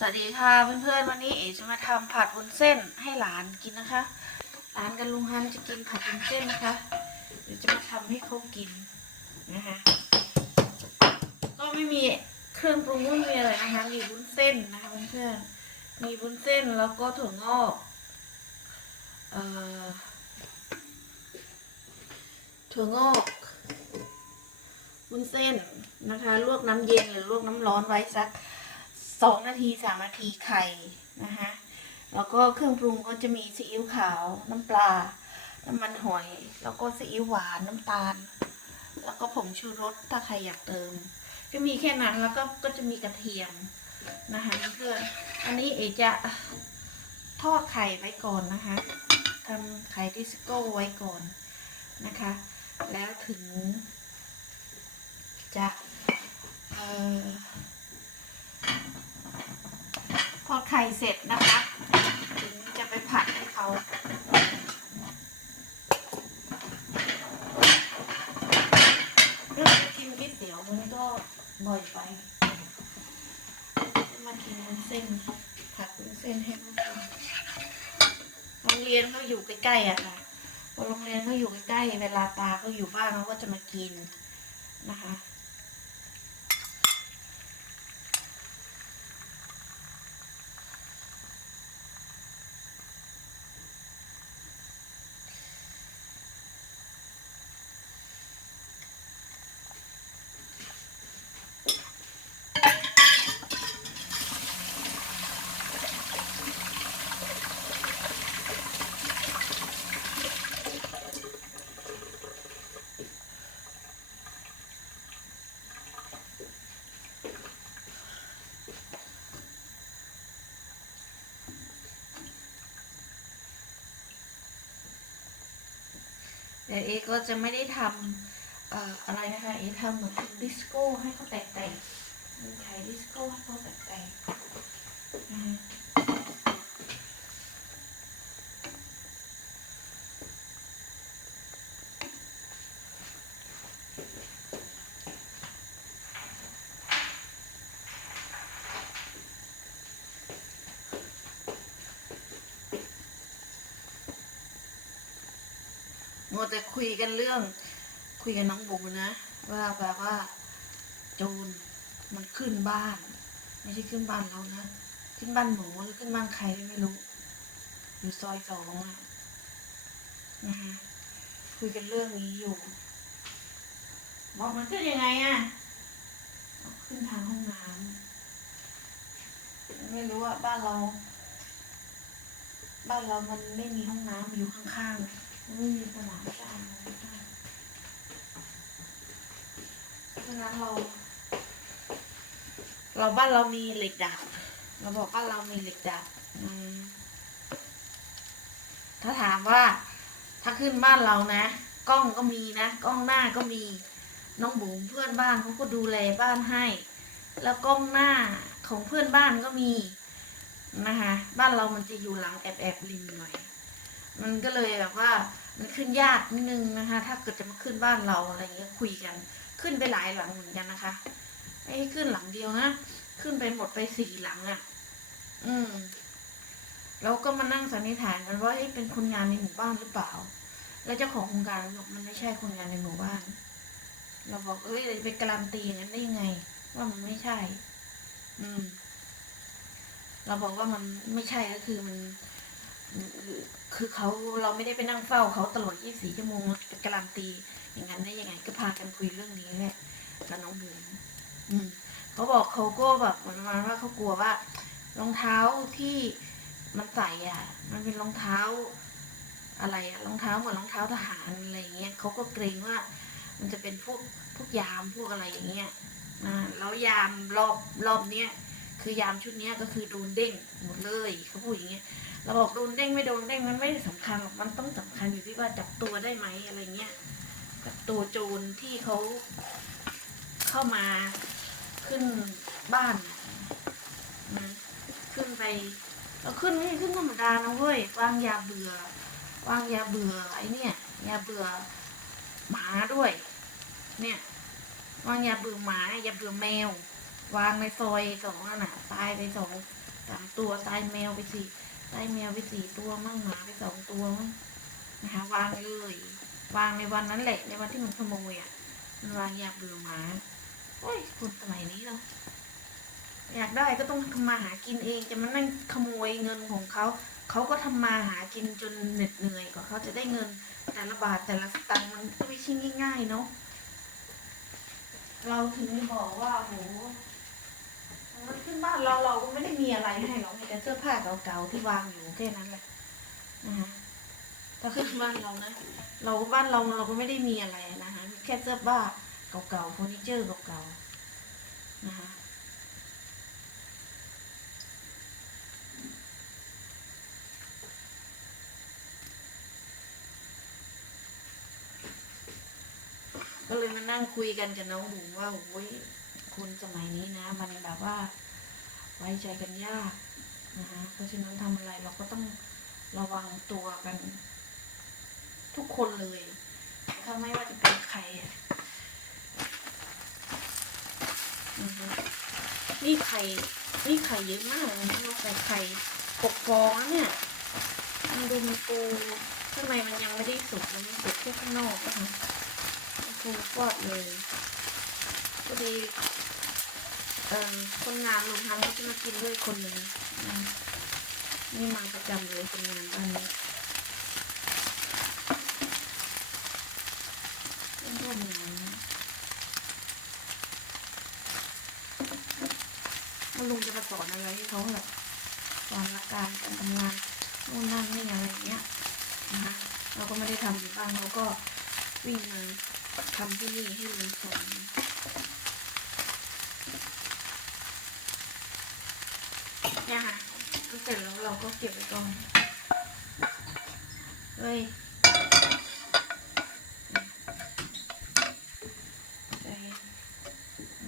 สวัสดีค่ะเพื่อนๆวันนี้เอ๋จะมาทำผัดวุ้นเส้นให้หลานกินนะคะหลานกับลุงฮันจะกินผัดวุ้นเส้นนะคะเดี๋ยวจะมาทำให้เขากินนะคะก็ไม่มีเครื่องปรุงไม่มีอะไรนะคะมีวุ้นเส้นนะคะเพื่อนๆมีวุ้นเส้นแล้วก็ถั่วงอกเอ่อถั่วงอกวุ้นเส้นนะคะ ลวกน้ำเย็นหรือลวกน้ำร้อนไว้สัก สองนาทีสามนาทีไข่นะคะแล้วก็เครื่องปรุงก็จะมีซีอิ๊วขาวน้ำปลา น้ำมันหอย แล้วก็ซีอิ๊วหวานน้ำตาล แล้วก็ผงชูรสถ้าใครอยากเติม ก็มีแค่นั้นแล้วก็ก็จะมีกระเทียมนะคะเพื่อนอันนี้เอจะทอดไข่ไว้ก่อนนะคะทำไข่ดิสโก้ไว้ก่อนนะคะ แล้วถึงจะเอ่อ ทอด ไข่เสร็จนะคะ ถึงจะไปผัดให้เขาเรื่องกินก๋วยเตี๋ยวมันก็บ่อยไปมากินวุ้นเส้น ผัดเส้นให้เขากินโรงเรียนเขาอยู่ใกล้ๆอะค่ะโรงเรียนเขาอยู่ใกล้ๆเวลาตาเขาอยู่บ้านเขาก็จะมากินนะคะ แต่เอก็จะไม่ได้ทำเอ่ออะไรนะคะเอทำเหมือนเป็นดิสโก้ให้เขาแตกๆมีขายดิสโก้ให้เขาแตกๆนะ มัวแต่คุยกันเรื่อง คุยกับน้องบูนะ ว่าแบบว่าโจรมันขึ้นบ้าน ไม่ใช่ขึ้นบ้านเรานะขึ้นบ้านหนูหรือขึ้นบ้านใครไม่รู้ อยู่ซอยสองอะนะคะคุยกันเรื่องนี้อยู่ บอกมันขึ้นยังไงอะขึ้นทางห้องน้ำไม่รู้ว่าบ้านเรา บ้านเรามันไม่มีห้องน้ำอยู่ข้างๆ ไม่มีสนามกลางอะไรข้างเพราะฉะนั้นเรา เราบ้านเรามีเหล็กดัดเราบอกบ้าเรามีเหล็กดัดอืมถ้าถามว่า ถ้าขึ้นบ้านเรานะกล้องก็มีนะกล้องหน้าก็มี น้องบุ๋มเพื่อนบ้านเขาก็ดูแลบ้านให้ แล้วกล้องหน้าของเพื่อนบ้านก็มีนะคะบ้านเรามันจะอยู่หลังแอบแอบริมหน่อย มันก็เลยแบบว่ามันขึ้นยากนิดนึงนะคะ ถ้าเกิดจะมาขึ้นบ้านเราอะไรเงี้ยคุยกัน ขึ้นไปหลายหลังเหมือนกันนะคะไม่ขึ้นหลังเดียวนะขึ้นไปหมดไปสี่หลังอะ่ะ อืมแล้วก็มานั่งสันนิษฐานกันว่าเอ๊ะเป็นคนงานในหมู่บ้านหรือเปล่า แล้วเจ้าของโครงการบอกมันไม่ใช่คนงานในหมู่บ้าน เราบอกเอ้ยไปการันตีอย่างนั้นได้ยังไง ว่ามันไม่ใช่ อืม เราบอกว่ามันไม่ใช่ก็คือมัน คือเขาเราไม่ได้ไปนั่งเฝ้าเขาตลอด 24 ชั่วโมงจะกรันตี อย่างนั้นได้ยังไง ก็พากันคุยเรื่องนี้แหละกับน้องบุ๋มอืมเขาบอกเขาก็แบบเหมือนประมาณว่าเขากลัวว่า รองเท้าที่มันใส่อะ มันเป็นรองเท้า อะไรอะรองเท้าเหมือนรองเท้าทหารอะไรอย่างเงี้ยเขาก็เกรงว่า มันจะเป็นพวกพวกยามพวกอะไรอย่างเงี้ยนะแล้วยามรอบรอบเนี้ยคือยามชุดเนี้ยก็คือโดนเด้งหมดเลยเขาพูดอย่างเงี้ย เราบอกโดนเด้งไม่โดนเด้งมันไม่ได้สำคัญหรอกมันต้องสำคัญอยู่ที่ว่าจับตัวได้ไหมอะไรเงี้ยจับตัวโจรที่เขาเข้ามาขึ้นบ้านนะขึ้นไปเราขึ้นไม่ขึ้นธรรมดานะเว้ยวางยาเบื่อ วางยาเบื่อไอ้เนี่ยยาเบื่อหมาด้วย เนี่ยวางยาเบื่อหมายาเบื่อแมว วางในซอยสองนั่นน่ะตายไปสองสามตัวตายแมวไปสี่ ตายแมวไปสี่ตัวมั่งหมาไปสองตัวมั่งนะคะวางเลย วางในวันนั้นแหละในวันที่มันขโมยอะมันวางอยากเบื่อหมาโอ้ยคนสมัยนี้เนาะอยากได้ก็ต้องทำมาหากินเองจะมานั่งขโมยเงินของเขาเขาก็ทำมาหากินจนเหน็ดเหนื่อยกว่าเขาจะได้เงินแต่ละบาทแต่ละสตางค์มันก็ไม่ใช่ง่ายๆเนาะเราถึงบอกว่าโห มันขึ้นบ้านเราเราก็ไม่ได้มีอะไรให้หรอกมีแต่เสื้อผ้าเก่าๆที่วางอยู่แค่นั้นแหละนะคะถ้าขึ้นบ้านเรานะ เราก็บ้านเราเราก็ไม่ได้มีอะไรนะคะมีแค่เสื้อผ้าเก่าๆเฟอร์นิเจอร์เก่าๆนะคะก็เลยมานั่งคุยกันกับน้องบุ๋มว่าโอ้ย คนสมัยนี้นะ มันแบบว่าไว้ใจกันยากนะคะเพราะฉะนั้นทำอะไรเราก็ต้องระวังตัวกัน ทุกคนเลยนะคะไม่ว่าจะเป็นใครนี่ไข่นี่ไข่เยอะมากเลยนะเราใส่ไข่ปกฟองเนี่ยมันดูมันปูข้างในมันยังไม่ได้สุกมันสุกแค่ข้างนอกนะคะฟูฟอดเลยพอดี เอ่อคนงานลงทานเขาจะมากินด้วยคนหนึ่งนะนี่มาประจำเลยคนงานบ้านนี้เพื่อนร่วมงานนะแล้วลุงจะมาสอนอะไรให้เขาแบบสอนหลักการการทำงานนู่นนั่นนี่อะไรอย่างเงี้ยนะคะเราก็ไม่ได้ทำอยู่บ้านเราก็วิ่งมาทำที่นี่ให้มันสอน เนี่ยค่ะก็เสร็จแล้วเราก็เก็บไว้ก่อนเฮ้ย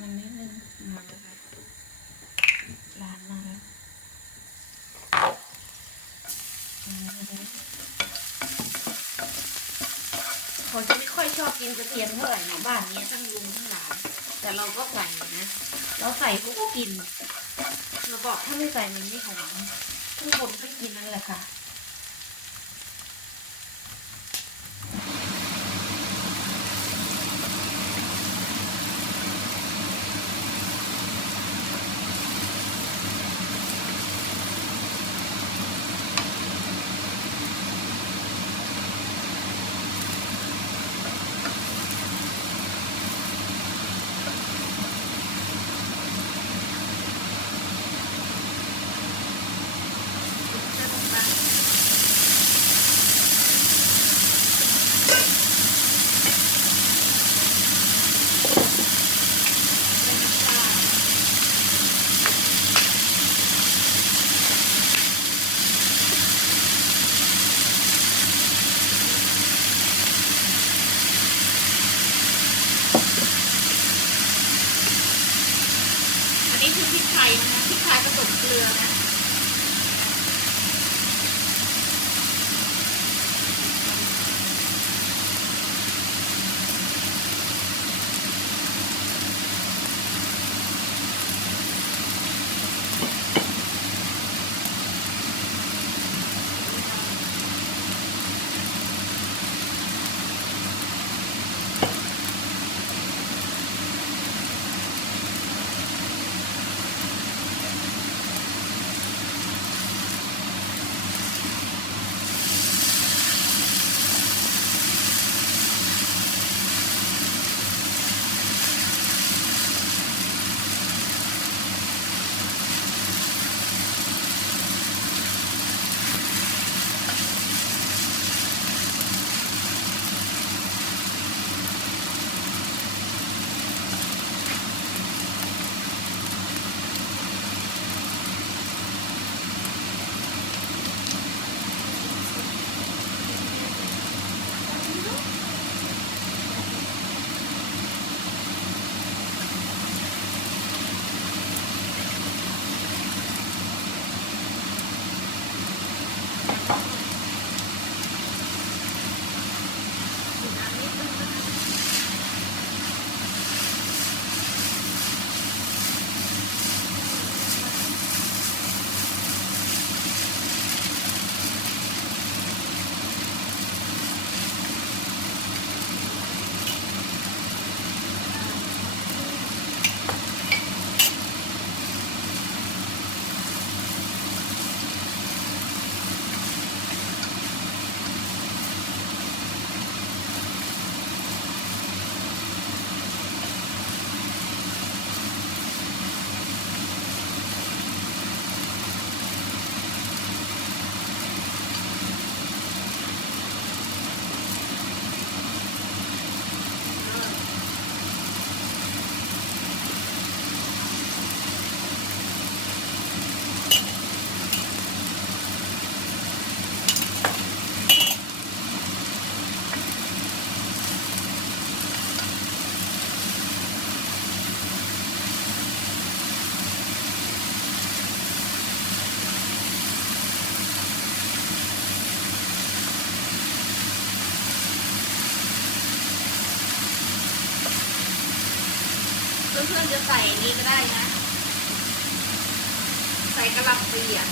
มันนิดนึงมันจะแบบร้านมาแล้วเขาจะไม่ค่อยชอบกินกระเทียมเท่าไหร่ในบ้านนี้ทั้งลุงทั้งหลานแต่เราก็ใส่นะ เราใส่เขาก็กิน เราบอกถ้าไม่ใส่มันไม่หอมทุกคนก็กินนั่นแหละค่ะอันนี้คือพริกไทยนะคะพริก ไทย เพื่อนๆจะใส่นี้ก็ได้นะ ใส่กระหล่ำปลีอะ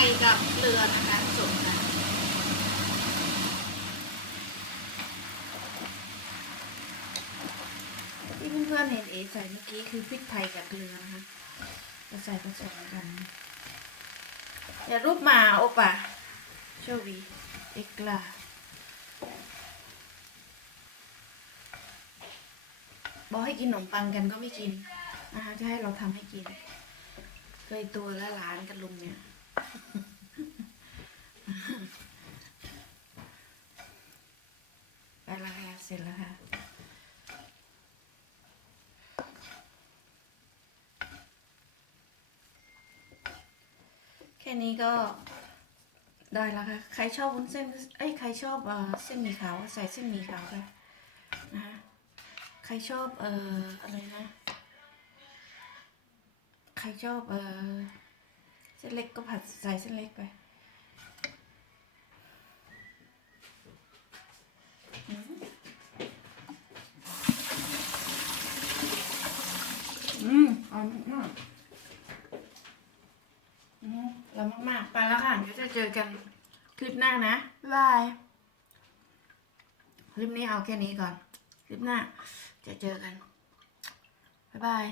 กไทยกับเกลือนะคะสดนะที่เพื่อนๆเห็นเอใส่เมื่อกี้คือพริกไทยกับเกลือนะคะจะใส่ผสมกันอย่ารูปมาโอปะโชวีเอกลาบอกให้กินขนมปังกันก็ไม่กินนะคะจะให้เราทำให้กิน เคยตัวละล้านกันลุงเนี่ย ไปและค่ะเสร็จแล้วค่ะแค่นี้ก็ได้แล้วค่ะ ใครชอบวุ้นเส้นเอ้ย ใครชอบเอ่อเส้นหมี่ขาวใส่เส้นหมี่ขาวไปนะคะใครชอบเอ่ออะไรนะ ใครชอบเอ่อ เส้นเล็กก็ผัดใส่เส้นเล็กไปอืมอร่อยมากอืมอร่อยมากๆไปแล้วค่ะเดี๋ยวจะเจอกันคลิปหน้านะบ๊ายบายคลิปนี้เอาแค่นี้ก่อน คลิปหน้าจะเจอกัน บ๊ายบาย